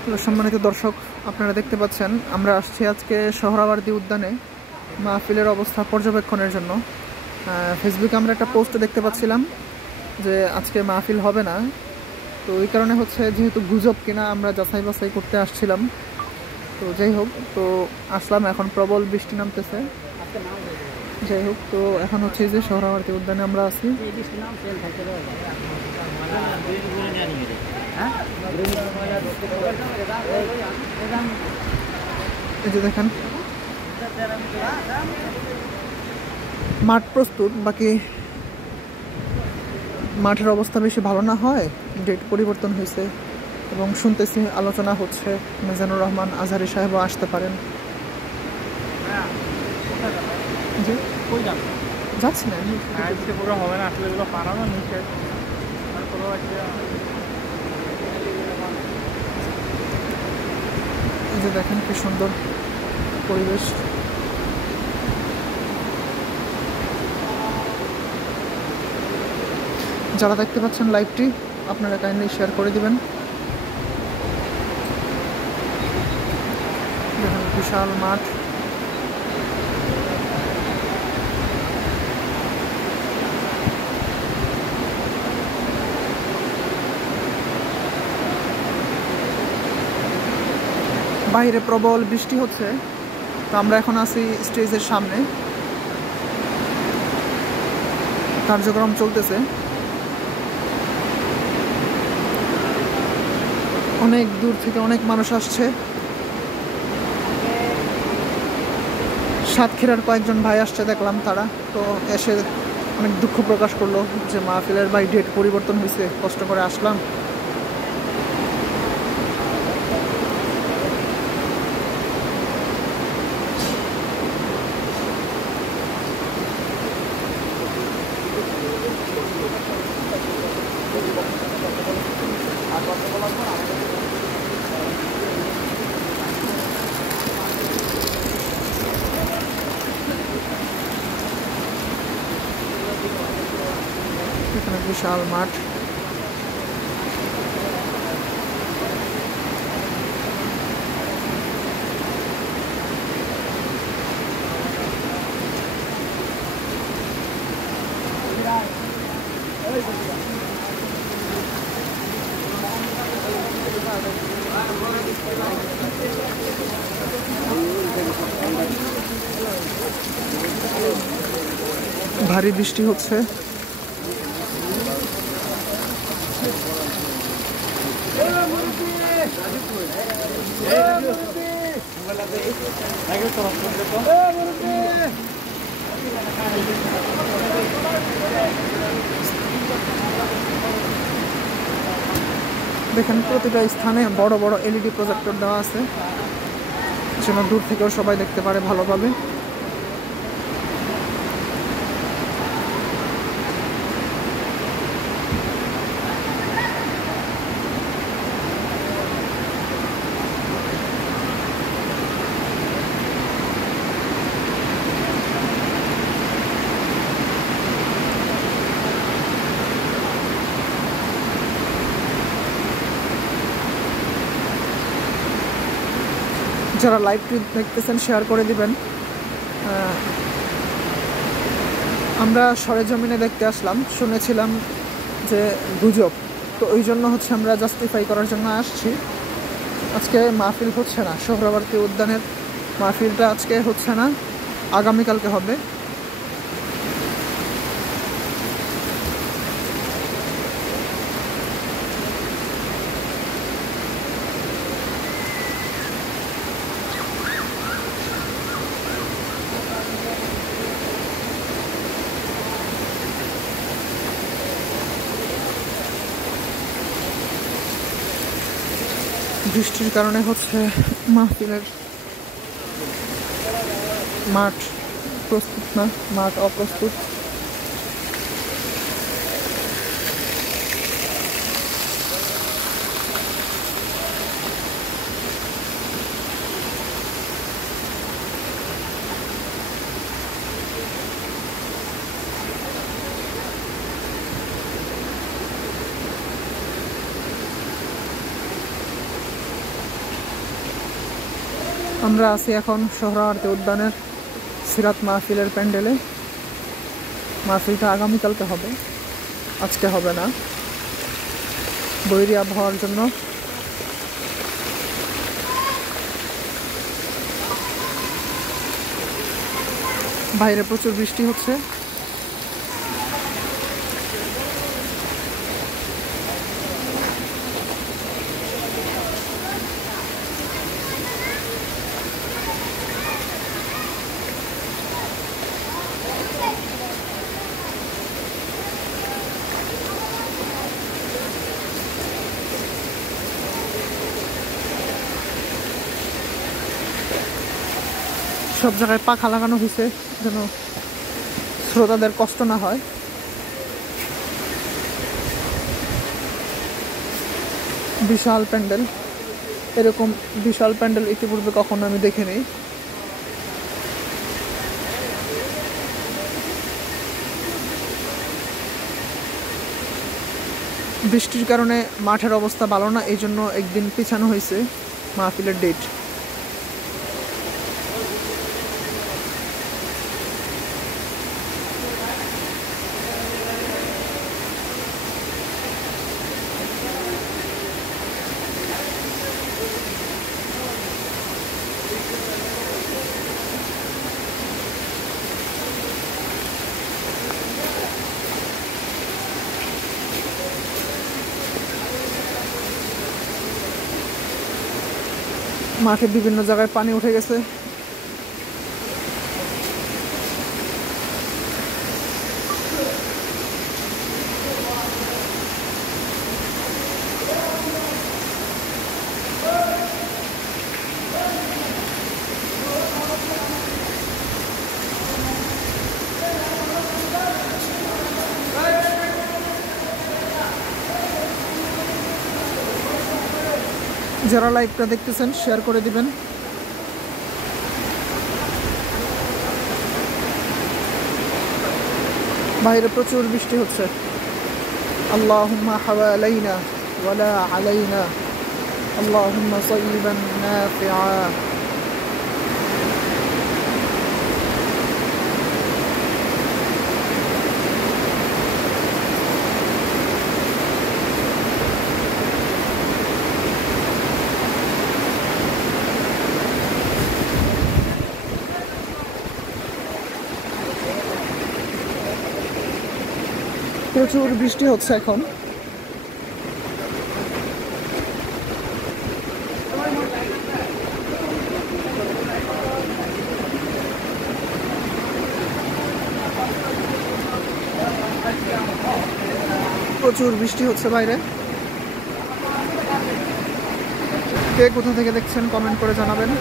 সম্মানিত দর্শক, আপনারা দেখতে পাচ্ছেন আমরা আসছি আজকে সোহরাওয়ার্দী উদ্যানে মাহফিলের অবস্থা পর্যবেক্ষণের জন্য। ফেসবুকে আমরা একটা পোস্ট দেখতে পাচ্ছিলাম যে আজকে মাহফিল হবে না, তো এই কারণে হচ্ছে যেহেতু গুজব কিনা আমরা যাচাই বাছাই করতে আসছিলাম। তো যাই হোক, তো আসলাম, এখন প্রবল বৃষ্টি নামতেছে। যাই হোক, তো এখন হচ্ছে যে সোহরাওয়ার্দী উদ্যানে আমরা আছি। এই যে দেখেন মাঠ প্রস্তুত, বাকি মাঠের অবস্থা বেশি ভালো না হয় ডেট পরিবর্তন হয়েছে এবং শুনতেছি আলোচনা হচ্ছে মিজানুর রহমান আজহারি সাহেবও আসতে পারেন। যাচ্ছি না, পুরো হবে না আসলে, এগুলো পারানো নিষেধ। এই যে দেখেন কি সুন্দর পরিবেশ। যারা দেখতে পাচ্ছেন লাইভটি, আপনারা কাইন্ডলি শেয়ার করে দিবেন। দেখেন বিশাল মাঠ, বাইরে প্রবল বৃষ্টি হচ্ছে। তো আমরা এখন আছি স্টেজের সামনে, কার্যক্রম চলতেছে। অনেক দূর থেকে অনেক মানুষ আসছে। সাতক্ষীরার কয়েকজন ভাই আসছে দেখলাম, তারা তো এসে অনেক দুঃখ প্রকাশ করলো যে মাহফিলের ভাই ডেট পরিবর্তন হয়েছে, কষ্ট করে আসলাম। এখানে বিশাল মাঠ, ভারী বৃষ্টি হচ্ছে। দেখেন প্রতিটা স্থানে বড় বড় এলইডি প্রজেক্টর দেওয়া আছে, যেন দূর থেকেও সবাই দেখতে পারে ভালোভাবে। যারা লাইভটি দেখতেছেন শেয়ার করে দিবেন। আমরা সরেজমিনে দেখতে আসলাম, শুনেছিলাম যে গুজব, তো ওই জন্য হচ্ছে আমরা জাস্টিফাই করার জন্য আসছি। আজকে মাহফিল হচ্ছে না, সোহরাওয়ার্দী উদ্যানের মাহফিলটা আজকে হচ্ছে না, আগামীকালকে হবে। বৃষ্টির কারণে হচ্ছে মাহফিলের মাঠ প্রস্তুত না, মাঠ অপ্রস্তুত। আমরা আছি এখন সোহরাওয়ার্দী উদ্যানের সিরাত মাহফিলের প্যান্ডেলে। মাহফিলটা আগামীকালকে হবে, আজকে হবে না, বৈরী আবহাওয়ার জন্য। বাইরে প্রচুর বৃষ্টি হচ্ছে। সব জায়গায় পাখা লাগানো হয়েছে যেন শ্রোতাদের কষ্ট না হয়। বিশাল প্যান্ডেল, এরকম বিশাল প্যান্ডেল ইতিপূর্বে কখনো আমি দেখিনি। বৃষ্টির কারণে মাঠের অবস্থা ভালো না, এই জন্য একদিন পিছানো হয়েছে মাহফিলের ডেট। মাঠে বিভিন্ন জায়গায় পানি উঠে গেছে। যারা লাইভটা দেখতেছেন শেয়ার করে দিবেন। বাইরে প্রচুর বৃষ্টি হচ্ছে। আল্লাহুম্মা হাওয়ালাইনা ওয়ালা আলাইনা, আল্লাহুম্মা সাইয়িবান নাফিআ। প্রচুর বৃষ্টি হচ্ছে এখন। প্রচুর বৃষ্টি হচ্ছে বাইরে। কে কোথা থেকে দেখছেন কমেন্ট করে জানাবেন।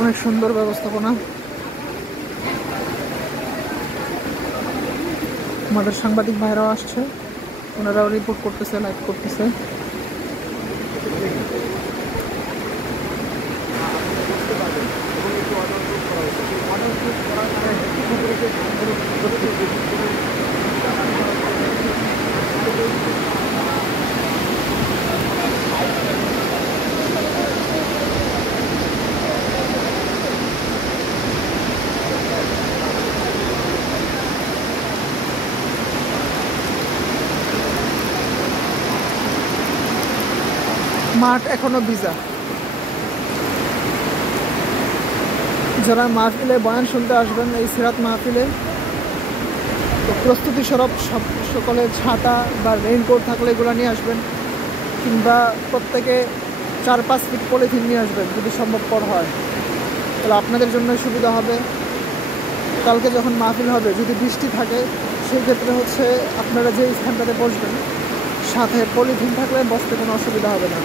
অনেক সুন্দর ব্যবস্থাপনা। আমাদের সাংবাদিক ভাইরাও আসছে, ওনারাও রিপোর্ট করতেছে, লাইভ করতেছে। মাঠ এখনো ভিজা। যারা মাহফিলে বয়ান শুনতে আসবেন এই সিরাত মাহফিলে, তো প্রস্তুতি স্বরূপ সকলে ছাতা বা রেইনকোট থাকলে এগুলো নিয়ে আসবেন, কিংবা প্রত্যেকে 4-5 ফিট পলিথিন নিয়ে আসবেন যদি সম্ভবপর হয়, তাহলে আপনাদের জন্য সুবিধা হবে। কালকে যখন মাহফিল হবে যদি বৃষ্টি থাকে, সেই ক্ষেত্রে হচ্ছে আপনারা যে স্থানটাতে বসবেন সাথে পলিথিন থাকলে বসতে কোনো অসুবিধা হবে না।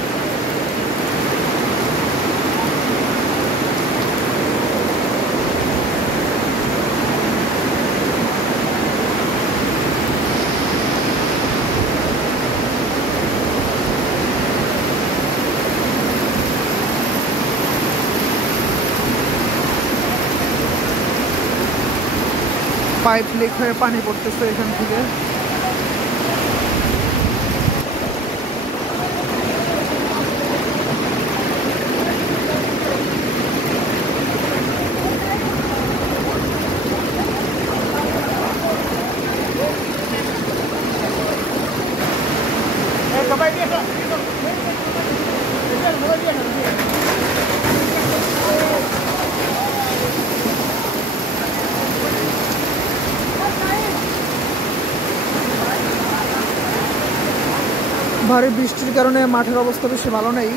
পাইপ লিক হয়ে পানি পড়তেছে এখান থেকে। ভারী বৃষ্টির কারণে মাঠের অবস্থা বেশি ভালো নেই।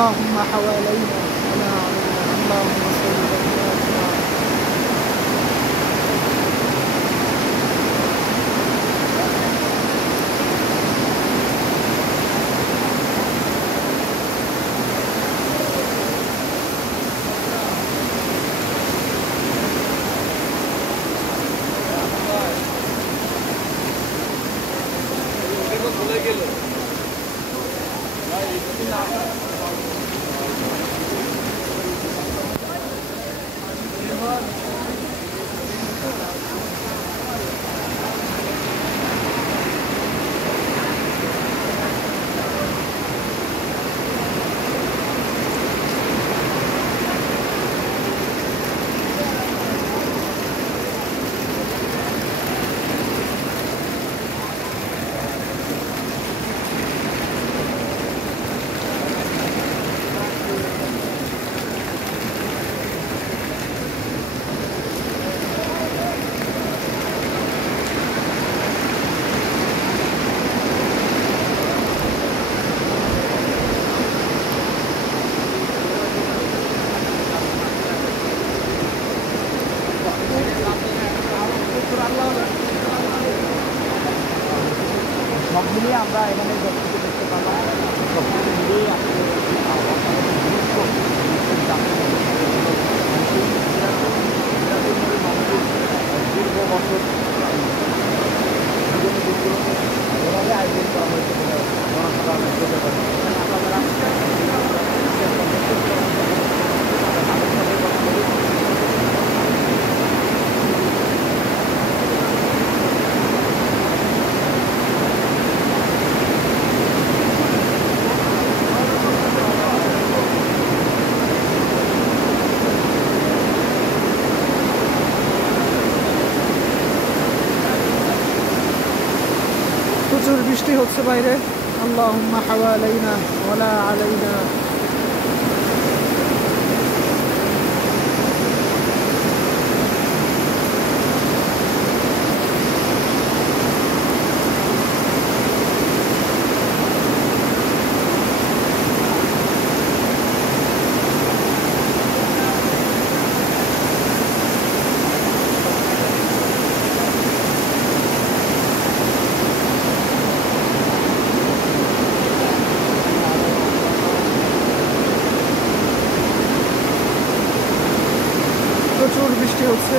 اللهم حوالينا ولا علينا اللهم صل وسلم. সব মিলিয়ে আমরা এখানে যতটুকু দেখতে পারলাম সবকিছু মিলিয়ে আসলে দীর্ঘ বছর এভাবে আয়োজন করা হয়েছে বলে জনসাধারণের বলতে পারি। প্রচুর বৃষ্টি হচ্ছে বাইরে। আল্লাহুম্মা হাওয়ালাইনা ওয়ালা আলাইনা। প্রচুর বৃষ্টি হচ্ছে।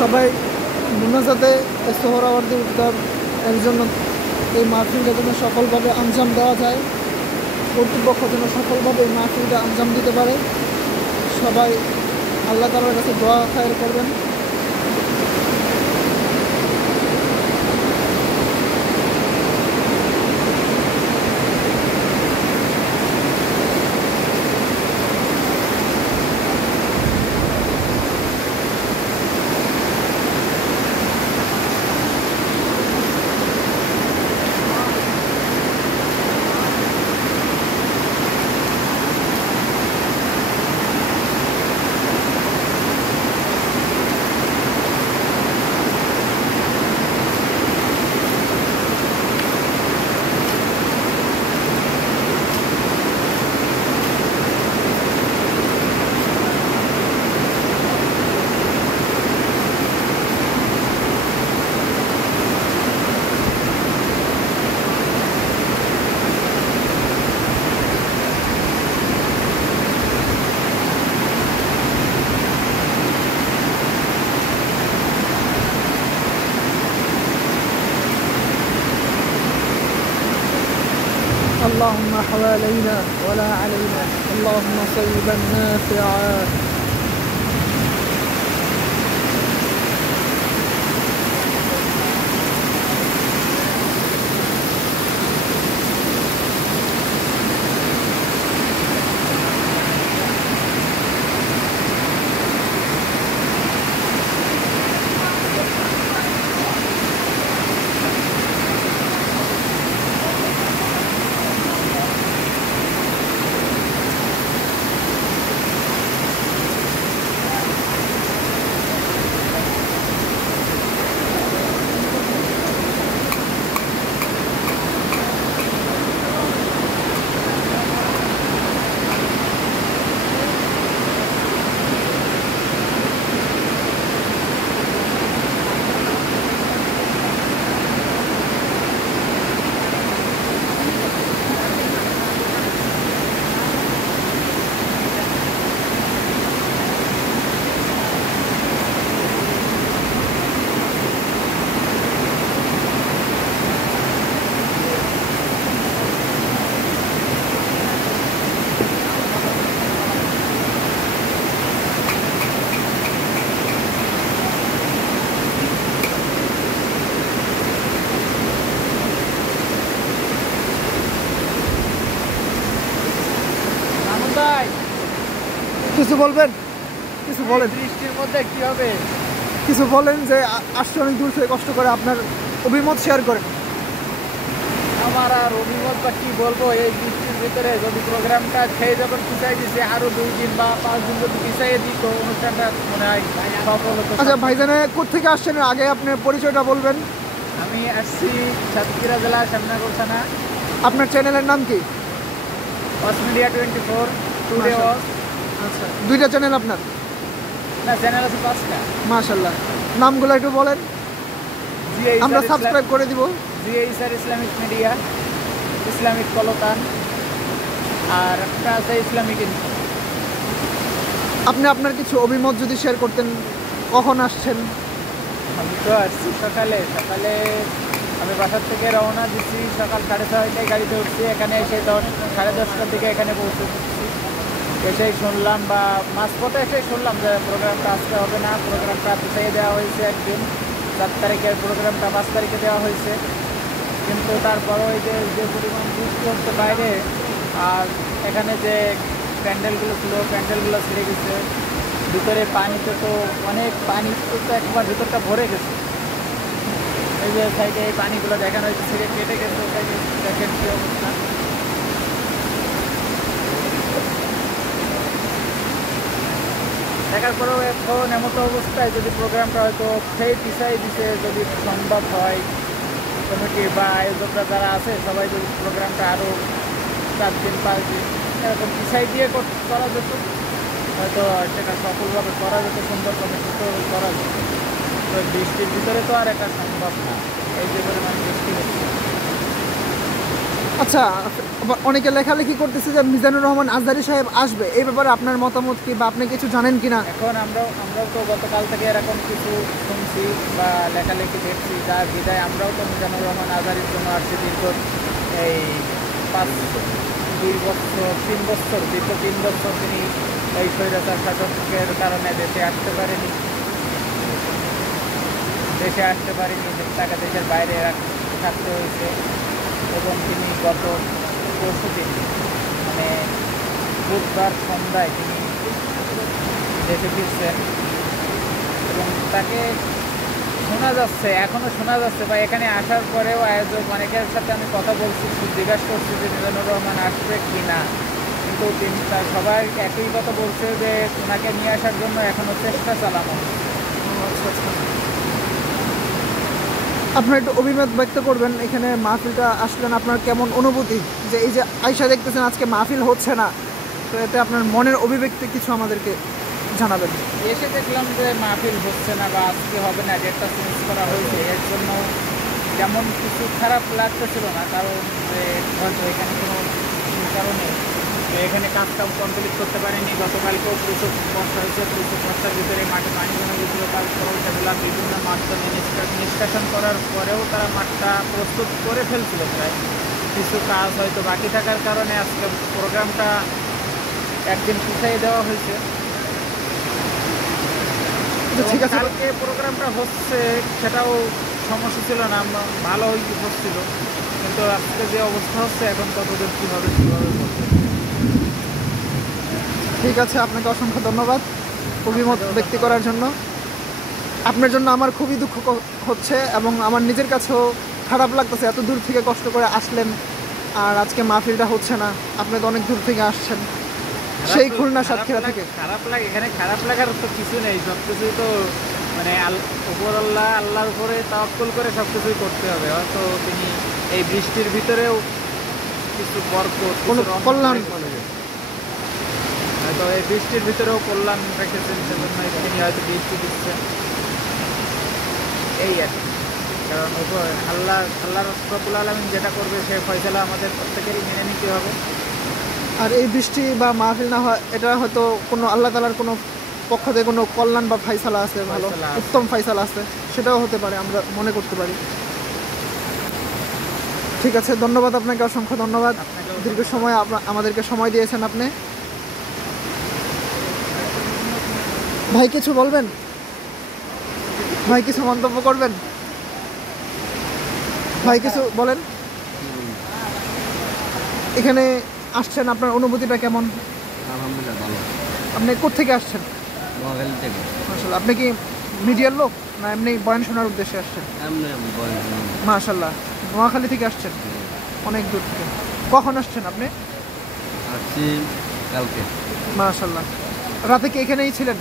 সবাই মোনাজাতে সোহরাওয়ার্দী উদ্যান এর জন্য এই মাহফিলটা যেন সফলভাবে আঞ্জাম দেওয়া যায়, কর্তৃপক্ষ যেন সফলভাবে এই মাহফিলটা আঞ্জাম দিতে পারে। সবাই আল্লাহ তাআলার কাছে দোয়া খায়ের করবেন। اللهم حوالينا ولا علينا، اللهم صيبا نافعا. কিছু বলবেন? কিছু বলেন। বৃষ্টির মধ্যে কি হবে? কিছু বলেন যে আসছে অনেক দূর থেকে কষ্ট করে, আপনার অভিমত শেয়ার করেন। আমার আর অভিমত বা কি বলবো, এই বৃষ্টির ভিতরে যদি প্রোগ্রামটা খেয়ে যখন পিছাই দিচ্ছে আরো 2 দিন বা 5 দিন যদি পিছাইয়ে দিত, অনুষ্ঠানটা মনে হয় সফল হতো। আচ্ছা ভাইজানে কোথেকে আসছেন আগে আপনি পরিচয়টা বলবেন? আমি আসছি সাতক্ষীরা জেলা শ্যামনগর থানা। আপনার চ্যানেলের নাম কি? ওয়াস মিডিয়া 24 টুডে ওয়াস। আচ্ছা, 2টা চ্যানেল আপনার? না, চ্যানেল আছে 5টা। মাশাআল্লাহ, নামগুলো একটু বলেন, আমরা সাবস্ক্রাইব করে দিব। জিএইসার ইসলামিক মিডিয়া, ইসলামিক কলতান, আর একটা আছে ইসলামিক ইনফো। আপনি আপনার কিছু অভিমত যদি শেয়ার করতেন, কখন আসছেন? আমি তো আসছি সকালে আমি বাসার থেকে রওনা দিচ্ছি সকাল 6:30টায় গাড়িতে উঠছি। এখানে এসে 10-10:30টার দিকে এখানে পৌঁছেছি। এসেই শুনলাম বা মাঝপথে এসেই শুনলাম যে প্রোগ্রামটা আজকে হবে না, প্রোগ্রামটা পিছিয়ে দেওয়া হয়েছে একদিন। 4 তারিখের প্রোগ্রামটা 5 তারিখে দেওয়া হয়েছে। কিন্তু তারপরও এই যে পরিমাণ বৃষ্টি হচ্ছে বাইরে, আর এখানে যে প্যান্ডেলগুলো ছিল প্যান্ডেলগুলো ছেড়ে গেছে। ভিতরে পানিতে তো অনেক পানি তো একবার ভিতরটা ভরে গেছে। এই যে সাইডে এই পানিগুলো দেখানো হয়েছে, ছেড়ে কেটে গেছে। দেখেন কী অবস্থা। দেখার পরেও এখন এমতো অবস্থায় যদি প্রোগ্রামটা হয়তো সেই পিছাই দিতে যদি সম্ভব হয়, কমিটি বা আয়োজকরা যারা আছে সবাই যদি প্রোগ্রামটা আরও 4 দিন 5 দিন এরকম পিছাই দিয়ে করা যেত, হয়তো সেটা সফলভাবে করা যেত, সুন্দরভাবে সুন্দরভাবে করা যেত। তো বৃষ্টির ভিতরে তো আর এটা সম্ভব না, এই যে পরিমাণ বৃষ্টি হচ্ছে। আচ্ছা, আবার অনেকে লেখালেখি করতেছে যে মিজানুর রহমান আজহারী সাহেব আসবে, এই ব্যাপারে আপনার মতামত কি বা আপনি কিছু জানেন কিনা? এখন আমরাও তো গতকাল থেকে এরকম কিছু শুনছি বা লেখালেখি দেখছি, যার বিদায় আমরাও তো মিজানুর রহমান আজহারীর জন্য আসছি দীর্ঘ এই 3 বছর তিনি এই স্বৈরাচার শাসকের কারণে দেশে আসতে পারেনি, তাকে দেশের বাইরে থাকতে হয়েছে। এবং তিনি গত পরশুদিন মানে বুধবার সন্ধ্যায় তিনি দেশে ফিরছেন এবং তাকে এখনও শোনা যাচ্ছে বা এখানে আসার পরেও আয়োজক অনেকের সাথে আমি কথা বলছি, জিজ্ঞাসা করছি যে মিজানুর রহমান আসবে কি না, কিন্তু তিনি সবাই একই কথা বলছে যে ওনাকে নিয়ে আসার জন্য এখনও চেষ্টা চালানো। আপনার একটু অভিমত ব্যক্ত করবেন, এখানে মাহফিলটা আসলেন, আপনার কেমন অনুভূতি? যে এই যে আয়শা দেখতেছেন আজকে মাহফিল হচ্ছে না, তো এতে আপনার মনের অভিব্যক্তি কিছু আমাদেরকে জানাবেন। এসে দেখলাম যে মাহফিল হচ্ছে না বা আজকে হবে না, ডেটটা চেঞ্জ করা হয়েছে, এর জন্য যেমন কিছু খারাপ লাগতেছিল না, কারণ যে হয়তো এখানে কোনো কারণে এখানে কাজটাও কমপ্লিট করতে পারেনি। গতকালকেও প্রচুর বর্ষা হয়েছে, প্রচুর বর্ষার ভিতরে মাঠে পানি জমে গেছিল, তারপরেও সেগুলো বিভিন্ন মাধ্যমে নিষ্কাশন করার পরেও তারা মাঠটা প্রস্তুত করে ফেলছিল। প্রায় কিছু কাজ হয়তো বাকি থাকার কারণে আজকে প্রোগ্রামটা একদিন পিছিয়ে দেওয়া হয়েছে। ঠিক আছে, কালকে প্রোগ্রামটা হচ্ছে সেটাও সমস্যা ছিল না, ভালোই হচ্ছিল, কিন্তু আজকে যে অবস্থা হচ্ছে এখন কতদূর কীভাবে বলতে। ঠিক আছে, আপনাকে অসংখ্য ধন্যবাদ অভিমত ব্যক্ত করার জন্য। আপনার জন্য আমার খুবই দুঃখ হচ্ছে এবং আমার নিজের কাছেও খারাপ লাগতেছে, এত দূর থেকে কষ্ট করে আসলেন আর আজকে মাহফিলটা হচ্ছে না। আপনি তো অনেক দূর থেকে আসছেন, সেই খুলনা সাতক্ষীরা থেকে। খারাপ লাগে, এখানে খারাপ লাগার তো কিছু নেই, সব কিছুই তো মানে আল্লাহর উপরে তাওয়াক্কুল করে সব কিছুই করতে হবে। হয়তো তিনি এই বৃষ্টির ভিতরেও কিছু বরকত, কল্যাণ, হয়তো এই বৃষ্টির ভিতরেও কল্যাণ রেখেছেন, সেজন্য তিনি হয়তো বৃষ্টি দিচ্ছেন, এই আর কি। কারণ আল্লাহ রাব্বুল আলামিন যেটা করবে সে ফয়সালা আমাদের প্রত্যেকেরই মেনে নিতে হবে। আর এই বৃষ্টি বা মাহফিল না হয়, এটা হয়তো কোনো আল্লাহ তাআলার কোনো পক্ষ থেকে কোনো কল্যাণ বা ফায়সালা আছে, ভালো উত্তম ফায়সালা আছে, সেটাও হতে পারে, আমরা মনে করতে পারি। ঠিক আছে, ধন্যবাদ আপনাকে, অসংখ্য ধন্যবাদ। দীর্ঘ সময় আমাদেরকে সময় দিয়েছেন আপনি। ভাই কিছু বলবেন? ভাই কিছু মন্তব্য করবেন? ভাই কিছু বলেন। এখানে আসছেন, আপনার অনুভূতিটা কেমন? আলহামদুলিল্লাহ ভালো। আপনি কোত্থেকে আসছেন? নোয়াখালী থেকে। মাশাআল্লাহ। আপনি কি মিডিয়ার লোক না এমনি বয়ান শোনার উদ্দেশ্যে আসছেন? মাশাআল্লাহ, নোয়াখালী থেকে আসছেন, অনেক দূর থেকে। কখন আসছেন আপনি? আসছি কালকে। মাশাআল্লাহ। রাতে কি এখানেই ছিলেন?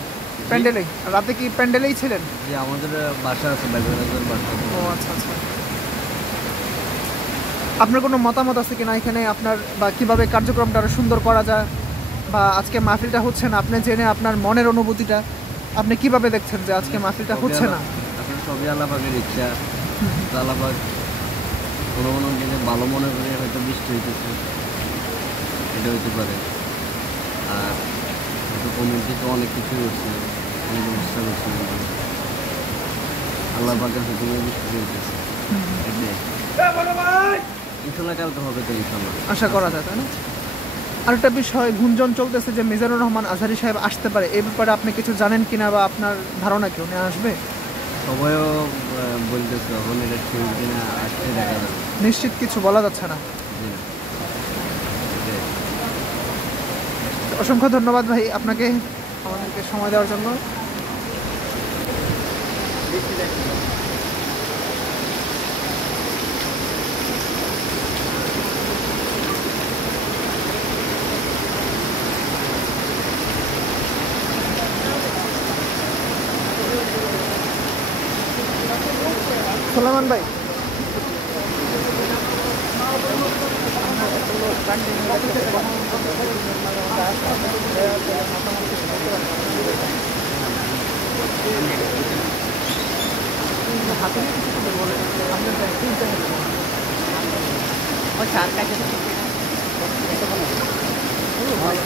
প্যান্ডেলেই? রাতে কি প্যান্ডেলেই ছিলেন? যে আমাদের বাসা আছে, বাইবেলের বাসা। ও আচ্ছা আচ্ছা। আপনার কোনো মতামত আছে কিনা এখানে আপনার, বা কিভাবে কার্যক্রমটা আরো সুন্দর করা যায়, বা আজকে মাহফিলটা হচ্ছে না, আপনি জেনে আপনার মনের অনুভূতিটা আপনি কিভাবে দেখছেন যে আজকে মাহফিলটা হচ্ছে না? আসলে সবই আল্লাহ পাকের ইচ্ছা। আল্লাহ পাক কোনো কোনো জিনিস ভালো মনে করে হয়তো বৃষ্টি হইতেছে, এটা হইতে পারে। আর হয়তো কমিউনিটিতে অনেক কিছুই হচ্ছে, অনেক ব্যবস্থা করছে, আল্লাহ পাকের হুকুমে বৃষ্টি হইতেছে। ইনশাল্লাহ কালকে হবে তো, ইনশাল্লাহ আশা করা যায়, তাই না? আরেকটা বিষয়, গুঞ্জন চলতেছে যে মিজানুর রহমান আজহারী সাহেব আসতে পারে, এই ব্যাপারে আপনি কিছু জানেন কিনা বা আপনার ধারণা কি উনি আসবে? সবাইও বলতেছে, এখন এটা ঠিক কিনা আসতে দেখা যাবে, নিশ্চিত কিছু বলা যাচ্ছে না। অসংখ্য ধন্যবাদ ভাই আপনাকে আমাদেরকে সময় দেওয়ার জন্য। সুলাইমান ভাই, হাতে ওই সার কাছে